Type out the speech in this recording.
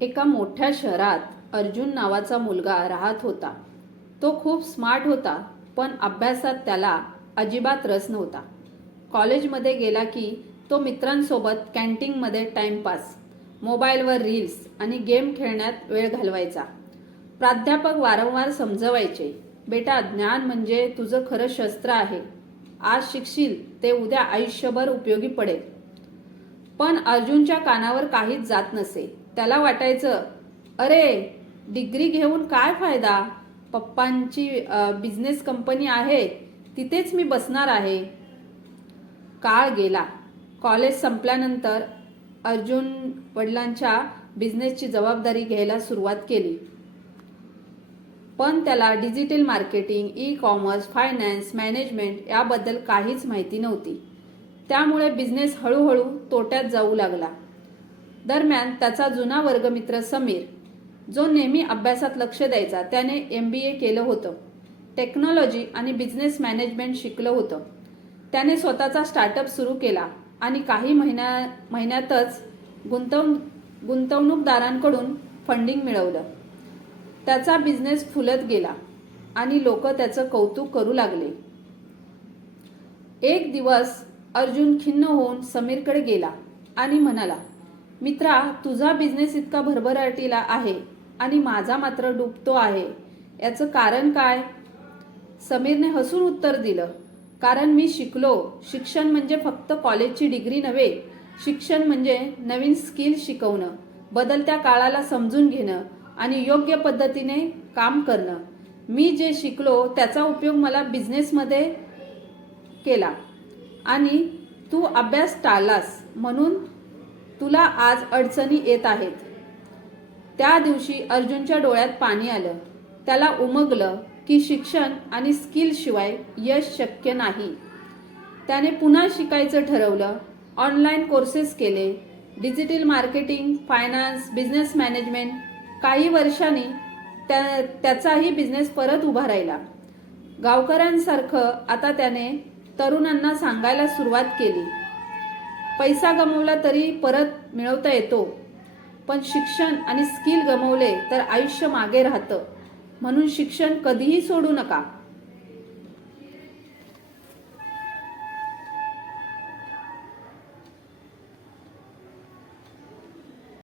एका मोठ्या शहरात अर्जुन नावाचा मुलगा राहत होता. तो खूप स्मार्ट होता पण अभ्यासात त्याला अजिबात रस नव्हता. कॉलेजमध्ये गेला की तो मित्रांसोबत कॅन्टीनमध्ये टाइमपास मोबाईलवर रील्स आणि गेम खेळण्यात वेळ घालवायचा. प्राध्यापक वारंवार समजवायचे बेटा ज्ञान म्हणजे तुझं खरं शस्त्र आहे. आज शिकशील ते उद्या आयुष्यभर उपयोगी पडेल. पण अर्जुनच्या कानावर काहीच जात नसे. त्याला वाटायचं अरे डिग्री घेऊन काय फायदा? पप्पांची बिझनेस कंपनी आहे तिथेच मी बसणार आहे. काळ गेला. कॉलेज संपल्यानंतर अर्जुन वडिलांच्या बिझनेसची जबाबदारी घ्यायला सुरुवात केली. पण त्याला digital marketing e commerce finance management याबद्दल काहीच माहिती नव्हती. त्यामुळे बिझनेस हळूहळू तोट्यात जाऊ लागला. दरम्यान त्याचा जुना वर्गमित्र समीर जो नेहमी अभ्यासात लक्ष द्यायचा त्याने एम बी ए केलं होतं. टेक्नॉलॉजी आणि बिझनेस मॅनेजमेंट शिकलं होतं. त्याने स्वतःचा स्टार्टअप सुरू केला आणि काही महिन्या महिन्यातच गुंतवण गुंतवणूकदारांकडून फंडिंग मिळवलं. त्याचा बिझनेस फुलत गेला आणि लोक त्याचं कौतुक करू लागले. एक दिवस अर्जुन खिन्न होऊन समीरकडे गेला आणि म्हणाला मित्रा तुझा बिझनेस इतका भरभराटीला आहे आणि माझा मात्र डुबतो आहे. याचं कारण काय? समीरने हसून उत्तर दिलं. कारण मी शिकलो. शिक्षण म्हणजे फक्त कॉलेजची डिग्री नव्हे. शिक्षण म्हणजे नवीन स्किल शिकवणं बदलत्या काळाला समजून घेणं आणि योग्य पद्धतीने काम करणं. मी जे शिकलो त्याचा उपयोग मला बिझनेसमध्ये केला. आणि तू अभ्यास टाळलास म्हणून तुला आज अडचणी येत आहेत. त्या दिवशी अर्जुनच्या डोळ्यात पाणी आलं. त्याला उमगलं की शिक्षण आणि स्किल शिवाय यश शक्य नाही. त्याने पुन्हा शिकायचं ठरवलं. ऑनलाईन कोर्सेस केले. Digital marketing finance business management काही वर्षांनी त्या त्याचाही बिझनेस परत उभा राहिला. गावकऱ्यांसारखं आता त्याने तरुणांना सांगायला सुरुवात केली. पैसा गमवला तरी परत मिळवता येतो. पण शिक्षण आणि स्किल गमवले तर आयुष्य मागे राहतं. म्हणून शिक्षण कधीही सोडू नका.